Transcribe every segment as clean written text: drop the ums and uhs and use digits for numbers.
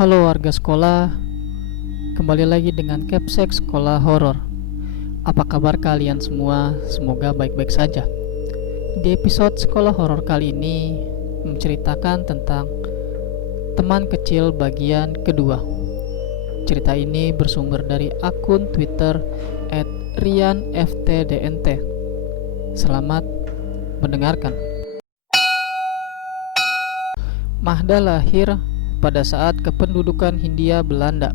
Halo warga sekolah, kembali lagi dengan Capsek Sekolah Horor. Apa kabar kalian semua? Semoga baik-baik saja. Di episode Sekolah Horor kali ini menceritakan tentang teman kecil bagian kedua. Cerita ini bersumber dari akun Twitter @rianftdnt. Selamat mendengarkan. Mahda lahir pada saat kependudukan Hindia Belanda.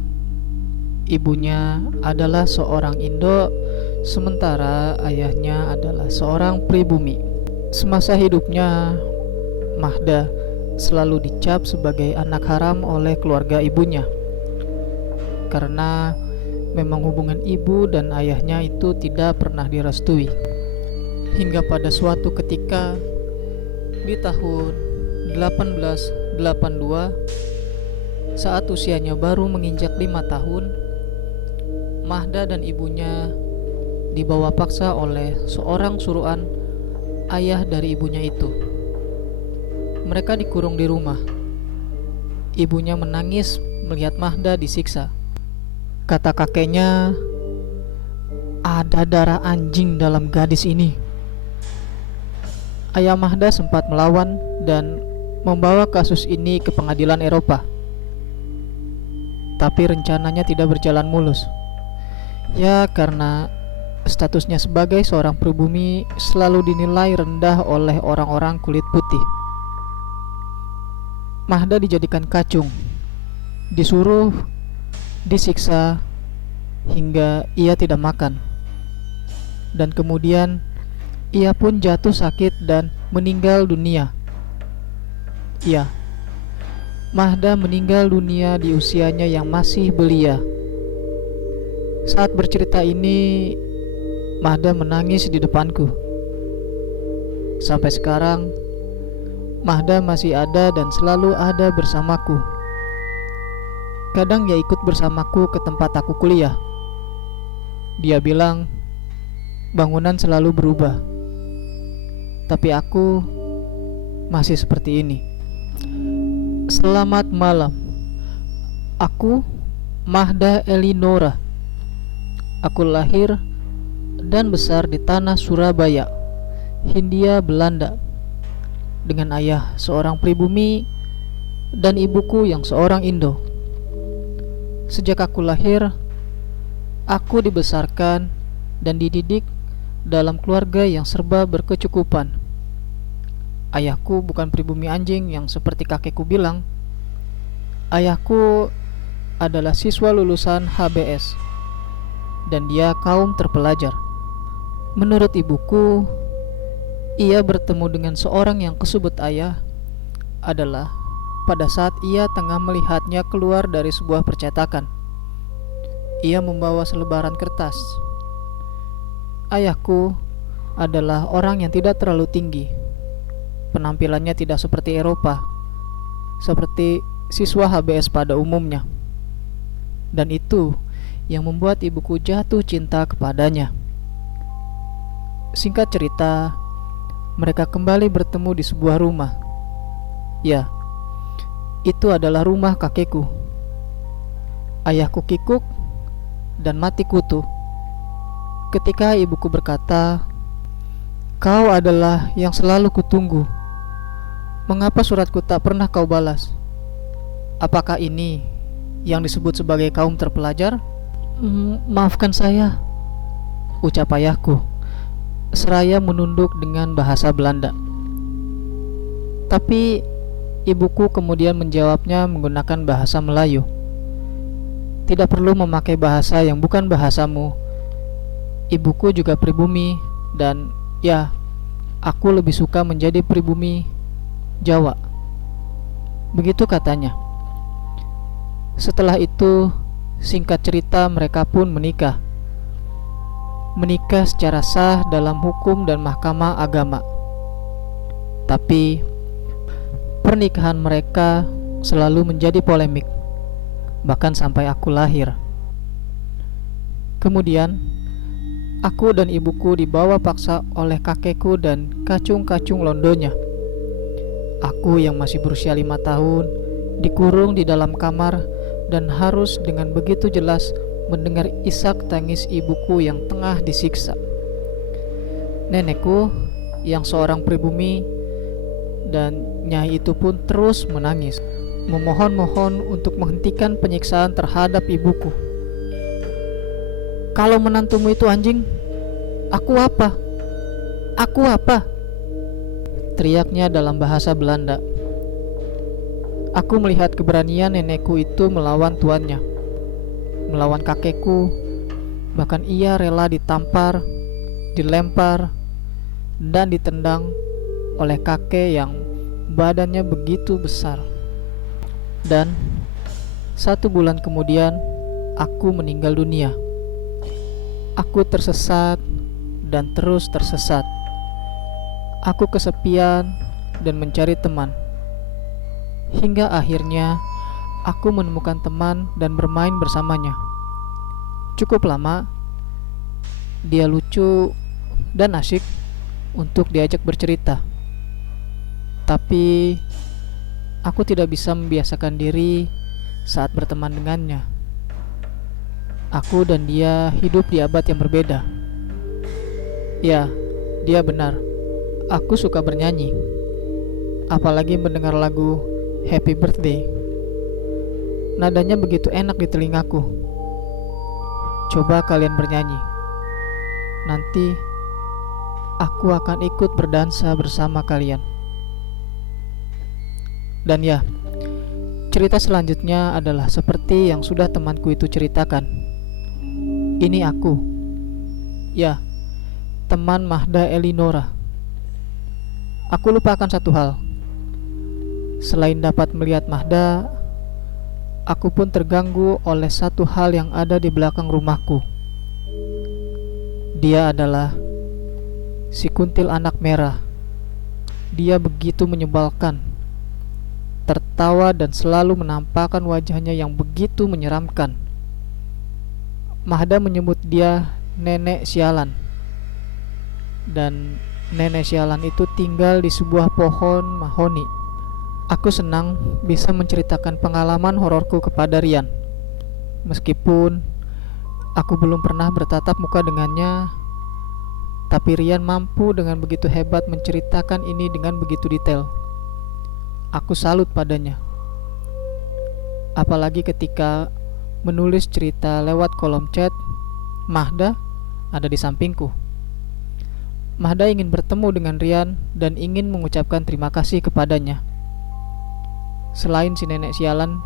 Ibunya adalah seorang Indo, sementara ayahnya adalah seorang pribumi. Semasa hidupnya, Mahda selalu dicap sebagai anak haram oleh keluarga ibunya, karena memang hubungan ibu dan ayahnya itu tidak pernah direstui. Hingga pada suatu ketika di tahun 1882, saat usianya baru menginjak 5 tahun, Mahda dan ibunya dibawa paksa oleh seorang suruhan ayah dari ibunya itu. Mereka dikurung di rumah. Ibunya menangis melihat Mahda disiksa. Kata kakeknya, "Ada darah anjing dalam gadis ini." Ayah Mahda sempat melawan dan membawa kasus ini ke pengadilan Eropa. Tapi rencananya tidak berjalan mulus. Ya, karena statusnya sebagai seorang pribumi selalu dinilai rendah oleh orang-orang kulit putih. Mahda dijadikan kacung, disuruh disiksa hingga ia tidak makan. Dan kemudian ia pun jatuh sakit dan meninggal dunia. Ya, Mahda meninggal dunia di usianya yang masih belia. Saat bercerita ini, Mahda menangis di depanku. Sampai sekarang, Mahda masih ada dan selalu ada bersamaku. Kadang ia ikut bersamaku ke tempat aku kuliah. Dia bilang, bangunan selalu berubah, tapi aku masih seperti ini. Selamat malam. Aku Mahda Elinora. Aku lahir dan besar di tanah Surabaya, Hindia Belanda, dengan ayah seorang pribumi dan ibuku yang seorang Indo. Sejak aku lahir, aku dibesarkan dan dididik dalam keluarga yang serba berkecukupan. Ayahku bukan pribumi anjing yang seperti kakekku bilang. Ayahku adalah siswa lulusan HBS, dan dia kaum terpelajar. Menurut ibuku, ia bertemu dengan seorang yang kesebut ayah adalah pada saat ia tengah melihatnya keluar dari sebuah percetakan. Ia membawa selebaran kertas. Ayahku adalah orang yang tidak terlalu tinggi. Penampilannya tidak seperti Eropa, seperti siswa HBS pada umumnya. Dan itu yang membuat ibuku jatuh cinta kepadanya. Singkat cerita, mereka kembali bertemu di sebuah rumah. Ya, itu adalah rumah kakekku. Ayahku kikuk dan mati kutu ketika ibuku berkata, "Kau adalah yang selalu kutunggu. Mengapa suratku tak pernah kau balas? Apakah ini yang disebut sebagai kaum terpelajar?" Maafkan saya," ucap ayahku, seraya menunduk dengan bahasa Belanda. Tapi ibuku kemudian menjawabnya menggunakan bahasa Melayu. "Tidak perlu memakai bahasa yang bukan bahasamu. Ibuku juga pribumi dan ya, aku lebih suka menjadi pribumi Jawa." Begitu katanya. Setelah itu, singkat cerita, mereka pun menikah. Menikah secara sah dalam hukum dan mahkamah agama. Tapi pernikahan mereka selalu menjadi polemik, bahkan sampai aku lahir. Kemudian aku dan ibuku dibawa paksa oleh kakekku dan kacung-kacung londonya. Aku yang masih berusia 5 tahun dikurung di dalam kamar dan harus dengan begitu jelas mendengar isak tangis ibuku yang tengah disiksa. Nenekku yang seorang pribumi dan Nyai itu pun terus menangis, memohon-mohon untuk menghentikan penyiksaan terhadap ibuku. "Kalau menantumu itu anjing, aku apa? Aku apa?" teriaknya dalam bahasa Belanda. Aku melihat keberanian nenekku itu melawan tuannya, melawan kakekku. Bahkan ia rela ditampar, dilempar, dan ditendang oleh kakek yang badannya begitu besar. Dan 1 bulan kemudian aku meninggal dunia. Aku tersesat dan terus tersesat. Aku kesepian dan mencari teman. Hingga akhirnya aku menemukan teman dan bermain bersamanya. Cukup lama. Dia lucu dan asyik untuk diajak bercerita. Tapi aku tidak bisa membiasakan diri saat berteman dengannya. Aku dan dia hidup di abad yang berbeda. Ya, dia benar. Aku suka bernyanyi, apalagi mendengar lagu Happy Birthday. Nadanya begitu enak di telingaku. Coba kalian bernyanyi. Nanti aku akan ikut berdansa bersama kalian. Dan ya, cerita selanjutnya adalah seperti yang sudah temanku itu ceritakan. Ini aku. Ya, teman Mahda Elinora. Aku lupakan satu hal. Selain dapat melihat Mahda, aku pun terganggu oleh satu hal yang ada di belakang rumahku. Dia adalah si kuntil anak merah. Dia begitu menyebalkan, tertawa dan selalu menampakkan wajahnya yang begitu menyeramkan. Mahda menyebut dia nenek sialan. Dan nenek sialan itu tinggal di sebuah pohon mahoni. Aku senang bisa menceritakan pengalaman hororku kepada Rian. Meskipun aku belum pernah bertatap muka dengannya, tapi Rian mampu dengan begitu hebat menceritakan ini dengan begitu detail. Aku salut padanya. Apalagi ketika menulis cerita lewat kolom chat, Mahda ada di sampingku. Mahda ingin bertemu dengan Rian dan ingin mengucapkan terima kasih kepadanya. Selain si nenek sialan,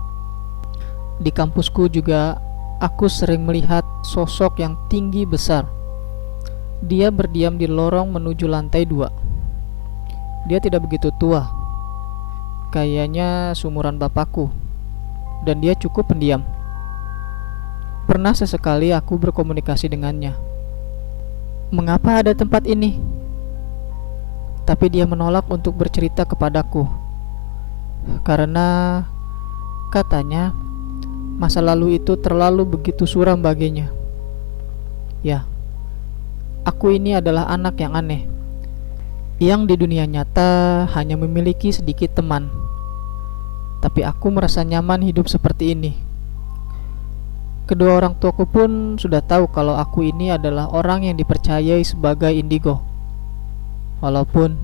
di kampusku juga aku sering melihat sosok yang tinggi besar. Dia berdiam di lorong menuju lantai 2. Dia tidak begitu tua, kayaknya seumuran bapakku, dan dia cukup pendiam. Pernah sesekali aku berkomunikasi dengannya. "Mengapa ada tempat ini?" Tapi dia menolak untuk bercerita kepadaku. Karena katanya masa lalu itu terlalu begitu suram baginya. Ya, aku ini adalah anak yang aneh, yang di dunia nyata hanya memiliki sedikit teman. Tapi aku merasa nyaman hidup seperti ini. Kedua orang tuaku pun sudah tahu kalau aku ini adalah orang yang dipercayai sebagai indigo. Walaupun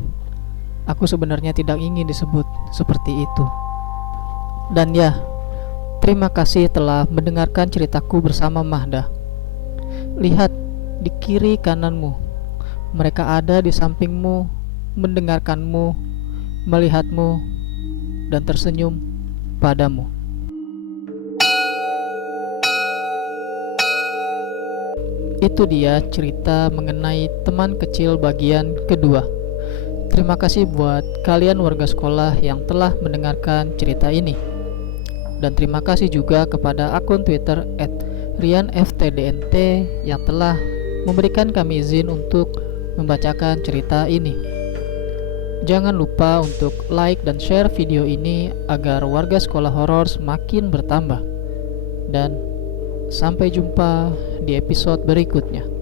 aku sebenarnya tidak ingin disebut seperti itu. Dan ya, terima kasih telah mendengarkan ceritaku bersama Mahda. Lihat di kiri kananmu, mereka ada di sampingmu, mendengarkanmu, melihatmu, dan tersenyum padamu. Itu dia cerita mengenai teman kecil bagian kedua. Terima kasih buat kalian warga sekolah yang telah mendengarkan cerita ini. Dan terima kasih juga kepada akun Twitter @rianftdnt yang telah memberikan kami izin untuk membacakan cerita ini. Jangan lupa untuk like dan share video ini agar warga sekolah horor semakin bertambah. Dan sampai jumpa di episode berikutnya.